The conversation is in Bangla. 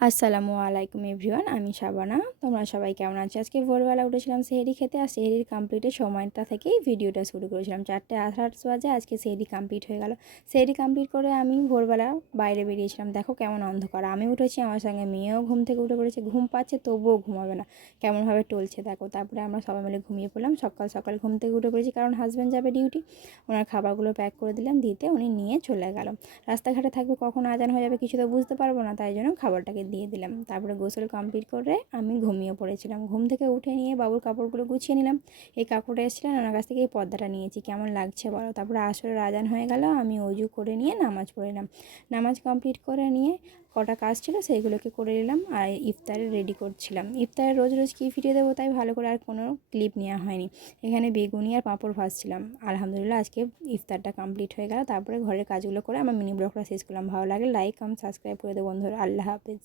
আসসালামু আলাইকুম এভরিওয়ান, আমি শাবানা। তোমরা সবাই কেমন আছো? আজকে ভোরবেলা উঠেছিলাম সেহরি খেতে, আর সেহরির কমপ্লিটের সময়টা থেকেই ভিডিওটা শুরু করেছিলাম। 4:28 বাজে আজকে সেহরি কমপ্লিট হয়ে গেল। সেহরি কমপ্লিট করে আমি ভোরবেলা বাইরে বেরিয়েছিলাম। দেখো কেমন অন্ধকার। আমি উঠেছি, আমার সঙ্গে মেয়েও ঘুম থেকে উঠে পড়েছে। ঘুম পাচ্ছে তবুও ঘুমাবে না, কেমনভাবে টলছে দেখো। তারপরে আমরা সবাই মিলে ঘুমিয়ে পড়লাম। সকাল সকাল ঘুম থেকে উঠে পড়েছি, কারণ হাজব্যান্ড যাবে ডিউটি। ওনার খাবারগুলো প্যাক করে দিলাম, দিতে উনি নিয়ে চলে গেল। রাস্তাঘাটে থাকবে, কখন আজান হয়ে যাবে কিছু তো বুঝতে পারবো না, তাই জন্য খাবারটাকে দিয়ে দিলাম। তারপরে গোসল কমপ্লিট করে আমি ঘুমিয়ে পড়েছিলাম। ঘুম থেকে উঠে নিয়ে বাবুর কাপড়গুলো গুছিয়ে নিলাম। এই কাপড়টা এসেছিলেন ওনার কাছ থেকে, এই পর্দাটা নিয়েছি, কেমন লাগছে বলো। তারপরে আসরের আজান হয়ে গেল, আমি অজু করে নিয়ে নামাজ পড়লাম। নামাজ কমপ্লিট করে নিয়ে কটা কাজ ছিল সেইগুলোকে করে নিলাম, আর ইফতারে রেডি করছিলাম। ইফতারে রোজ রোজ কী ভিডিও দেবো তাই ভালো করে আর কোনো ক্লিপ নেওয়া হয়নি। এখানে বেগুনি আর পাঁপড় ভাজছিলাম। আলহামদুলিল্লাহ আজকে ইফতারটা কমপ্লিট হয়ে গেল। তারপরে ঘরের কাজগুলো করে আমার মিনি ব্লগটা শেষ করলাম। ভালো লাগে লাইক কমেন্ট সাবস্ক্রাইব করে দেবো বন্ধুরা। আল্লাহ হাফেজ।